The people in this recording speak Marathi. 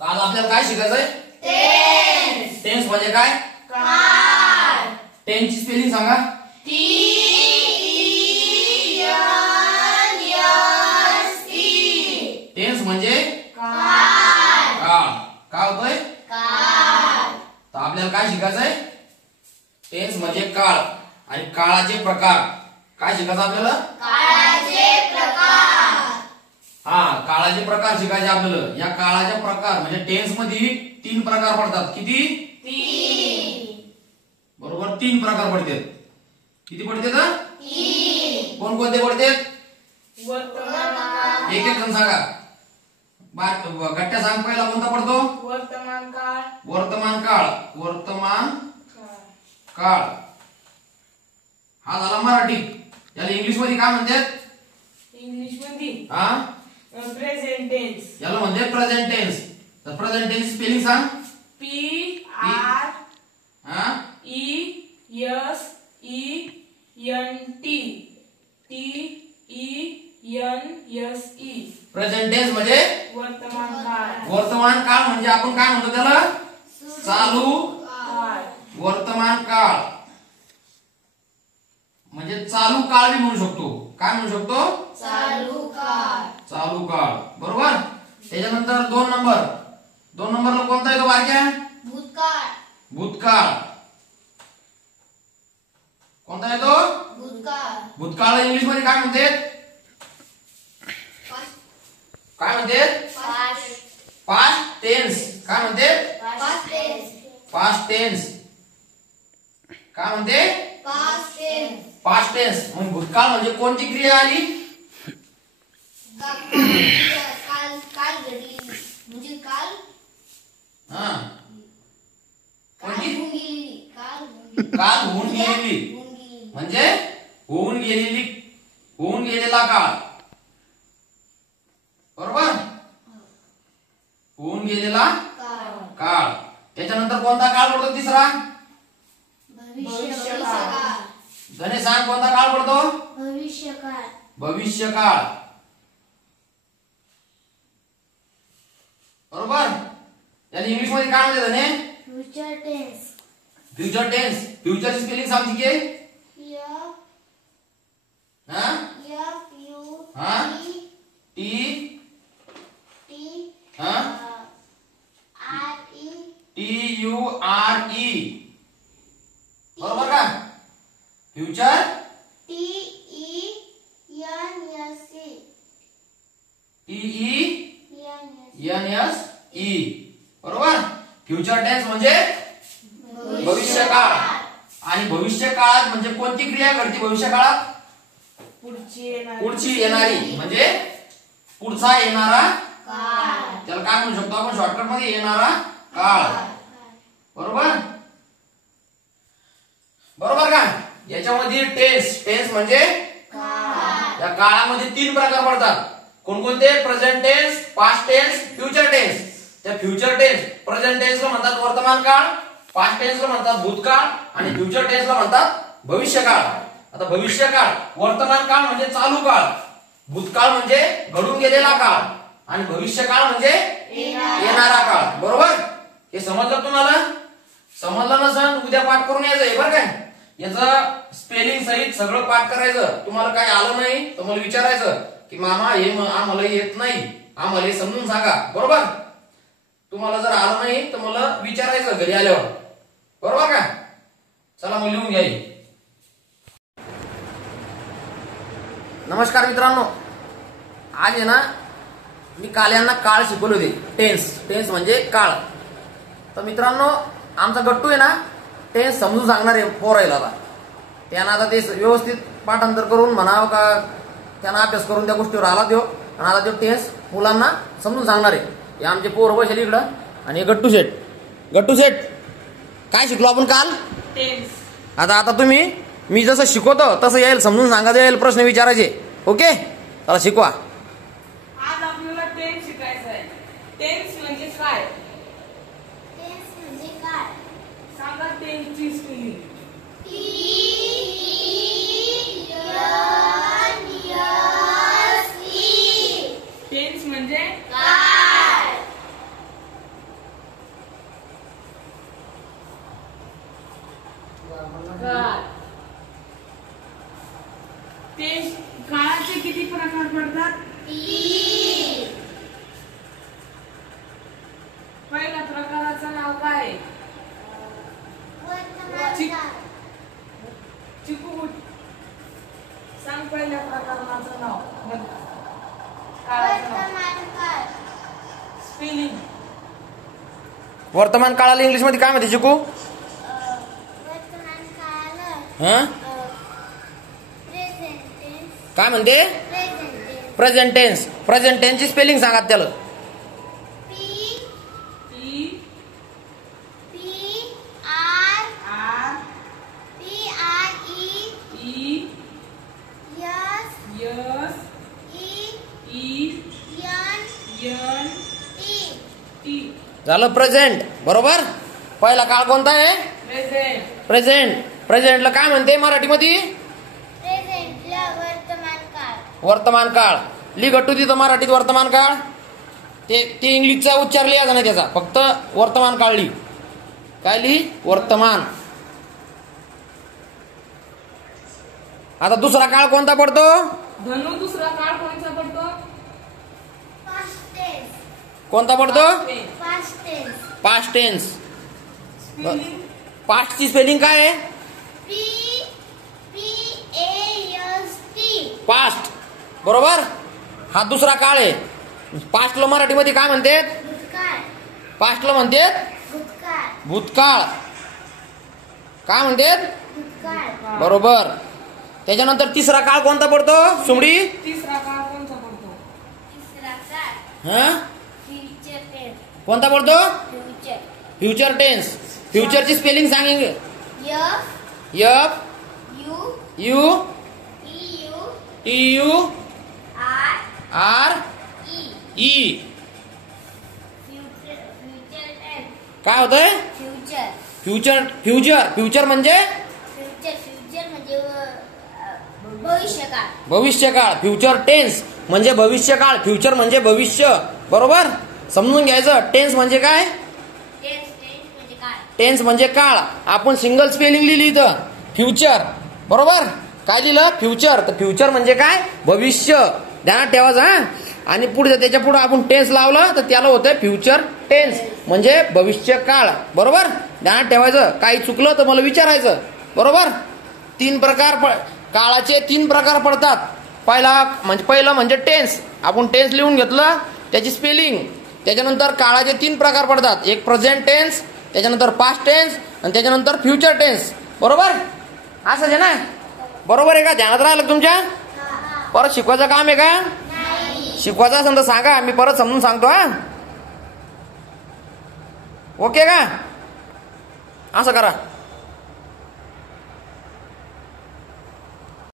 तर आज आपल्याला काय शिकायचंय? टेन्स. टेन्स म्हणजे काय? काळ. टेन्सची स्पेलिंग सांगा. TENSE. टेन्स म्हणजे काळ. काळ. काय होतोय? काळ. तर आपल्याला काय शिकायचंय? टेन्स म्हणजे काळ आणि काळाचे प्रकार. काय शिकायचं आपल्याला? काळाचे प्रकार. हा, काळाचे प्रकार शिकायचे आपल्याला. या काळाचे प्रकार म्हणजे टेन्स मध्ये 3 प्रकार पडतात. किती? 3. बरोबर, 3 प्रकार पडतात. किती पडतात? 3. कोणकोणते पडतात? वर्तमान काळ. एक एक जण सांगा. गट्ट्या सांग. पहिला कोणता पडतो? वर्तमान काळ. वर्तमान काळ. वर्तमान काळ हा झाला मराठी. याला इंग्लिश मध्ये काय म्हणतात? इंग्लिश मध्ये हा, प्रेझेंट टेन्स. याला म्हणतात प्रेझेंट टेन्स. तर प्रेझेंट टेन्स स्पेलिंग सांग. PRESENTE. प्रेझेंट टेन्स म्हणजे वर्तमान काळ. वर्तमान काळ म्हणजे आपण काय म्हणतो त्याला? चालू काळ. वर्तमान काळ म्हणजे चालू काळ बी म्हणू शकतो. काय म्हणू शकतो? चालू काळ. चालू काळ. बरोबर. त्याच्यानंतर 2 नंबरला कोणता येतो बारक्या? भूतकाळ. भूतकाळ. कोणता येतो? भूतकाळ. भूतकाळ इंग्लिश मध्ये काय म्हणतात? काय म्हणतात? Past tense. काय म्हणतात? Past tense. Past tense. काय म्हणते? Past tense. Past tense. मग भूतकाळ म्हणजे कोणती क्रिया आली? काल घडली म्हणजे काल. हा, कोणती? काल होऊन गेलेली म्हणजे होऊन गेलेला काळ. बरोबर. होऊन गेलेला काळ. त्याच्यानंतर कोणता काळ पडतो? तिसरा. भविष्यकाळ. धने सांग कोणता काळ पडतो? भविष्यकाळ. भविष्यकाळ. बरोबर. याला इंग्लिश मध्ये काय म्हणते धने? Future tense. Future tense. फ्युचरची स्पेलिंग सांग की. हा, हा, टी, हा, TURE. बरोबर का? Future TENSE. बरोबर. फ्युचर टेन्स म्हणजे भविष्यकाळ. आणि भविष्य काळात म्हणजे कोणती क्रिया घडते भविष्य काळात? पुढची येणारी म्हणजे पुढचा येणारा काळ. त्याला काय म्हणू शकतो आपण शॉर्टकट मध्ये? येणारा काळ. बरोबर. बरोबर का? याच्यामध्ये टेन्स म्हणजे काळ. या काळामध्ये 3 प्रकार पडतात. कोणकोणते? Present tense, past tense, future tense. त्या फ्युचर टेन्स, प्रेझेंट टेन्सला म्हणतात वर्तमान काळ, पास्ट टेन्सला म्हणतात भूतकाळ आणि फ्युचर टेन्सला म्हणतात भविष्यकाळ. आता भविष्यकाळ, वर्तमान काळ म्हणजे चालू काळ, भूतकाळ म्हणजे घडून गेलेला काळ आणि भविष्यकाळ म्हणजे येणारा काळ. बरोबर. हे समजलं तुम्हाला? समजलं नसेल उद्या पाठ करून यायचंय बरं काय? याचं स्पेलिंग सहित सगळं पाठ करायचं. तुम्हाला काही आलं नाही तर मला विचारायचं की मामा हे आम्हाला येत नाही, आम्हाला हे समजून सांगा. बरोबर. तुम्हाला जर आलं नाही तर मला विचारायचं घरी आल्यावर. बरोबर का? चला मग लिहून घ्या. नमस्कार मित्रांनो. आज आहे ना मी काल यांना काळ शिकवले होते. टेन्स म्हणजे काळ. तर मित्रांनो आमचा गट्टू आहे ना टेन्स समजून सांगणार आहे पोरायला. आता त्यांना आता ते व्यवस्थित पाठांतर करून म्हणावं का त्यांना अभ्यास करून त्या गोष्टीवर आला देऊ आणि आता तो टेन्स मुलांना समजून सांगणार आहे. हे आमचे पोर बसेल इकडं आणि गट्टू शेट काय शिकलो आपण काल? टेन्स. आता तुम्ही मी जसं शिकवतो तसं येईल समजून सांगायचं, येईल प्रश्न विचारायचे. ओके, चला शिकवा. आज आपल्याला टेन्स शिकायचं आहे. टेन्स म्हणजे काय? सांगा टेन्सची स्पेलिंग. टेन्स म्हणजे स्पेलिंग. वर्तमान काळाला इंग्लिश मध्ये काय म्हणते शिकू? वर्तमान काळ हा प्रेझेंट टेन्स. काय म्हणते? Present tense. प्रेझेंट टेन्सची स्पेलिंग सांगा त्याला. P P P R R P R E E S S E E N N T. T. झालं प्रेझेंट. बरोबर. पहिला काळ कोणता आहे? प्रेझेंट. प्रेझेंट. प्रेझेंटला काय म्हणते मराठीमध्ये? प्रेझेंटला वर्तमान काळ. वर्तमान काळ. लिह गट्टू तिथं मराठीत वर्तमान काळ. ते इंग्लिशचा उच्चार लिहायचा नाही त्याचा, फक्त वर्तमान काळ लिह. काय लिह? वर्तमान. आता दुसरा काळ कोणता पडतो? धनु दुसरा काळ कोणता पडतो? Past tense. कोणता पडतो? Past tense. Past tense. Spelling. पास्टची स्पेलिंग काय आहे? P P A S T. Past. बरोबर. हा दुसरा काळ आहे. पास्टला मराठीमध्ये काय म्हणतात? भूतकाळ. पास्टला म्हणतात भूतकाळ. भूतकाळ. काय म्हणतात? भूतकाळ. बरोबर. त्याच्यानंतर तिसरा काळ कोणता पडतो सुमडी? तिसरा काळ कोणता पडतो? तिसरा काळ हा फ्युचर टेन्स. कोणता पडतो? फ्युचर. Future tense. फ्युचरची स्पेलिंग सांगेंगे. F F U U E U T U R R E. E. Future tense. काय होतंय? फ्युचर. फ्युचर. फ्युचर. फ्युचर म्हणजे फ्युचर म्हणजे भविष्यकाळ. भविष्यकाळ. फ्युचर टेन्स म्हणजे भविष्यकाळ. फ्युचर म्हणजे भविष्य. बरोबर. समजून घ्यायचं. टेन्स म्हणजे काय? टेन्स म्हणजे काय? टेन्स म्हणजे काळ. आपण सिंगल स्पेलिंग लिहिली इथं फ्युचर. बरोबर. काय लिहिलं? फ्युचर. तर फ्युचर म्हणजे काय? भविष्य. ध्यानात ठेवायचं. हा. आणि पुढे त्याच्या पुढे आपण टेन्स लावलं तर त्याला होतं फ्युचर टेन्स म्हणजे भविष्य काळ. बरोबर. ध्यानात ठेवायचं. काही चुकलं तर मला विचारायचं. बरोबर. काळाचे तीन प्रकार पडतात. पहिलं म्हणजे टेन्स. आपण टेन्स लिहून घेतलं त्याची स्पेलिंग. त्याच्यानंतर काळाचे तीन प्रकार पडतात. एक प्रेझेंट टेन्स, त्याच्यानंतर पास्ट टेन्स आणि त्याच्यानंतर फ्युचर टेन्स. बरोबर. असंच आहे ना? बरोबर आहे का? ध्यानात राहिलं तुमच्या? परत शिकवायचं काम आहे का? शिकवायचं असेल तर सांगा, मी परत समजून सांगतो. हा ओके का? असं करा.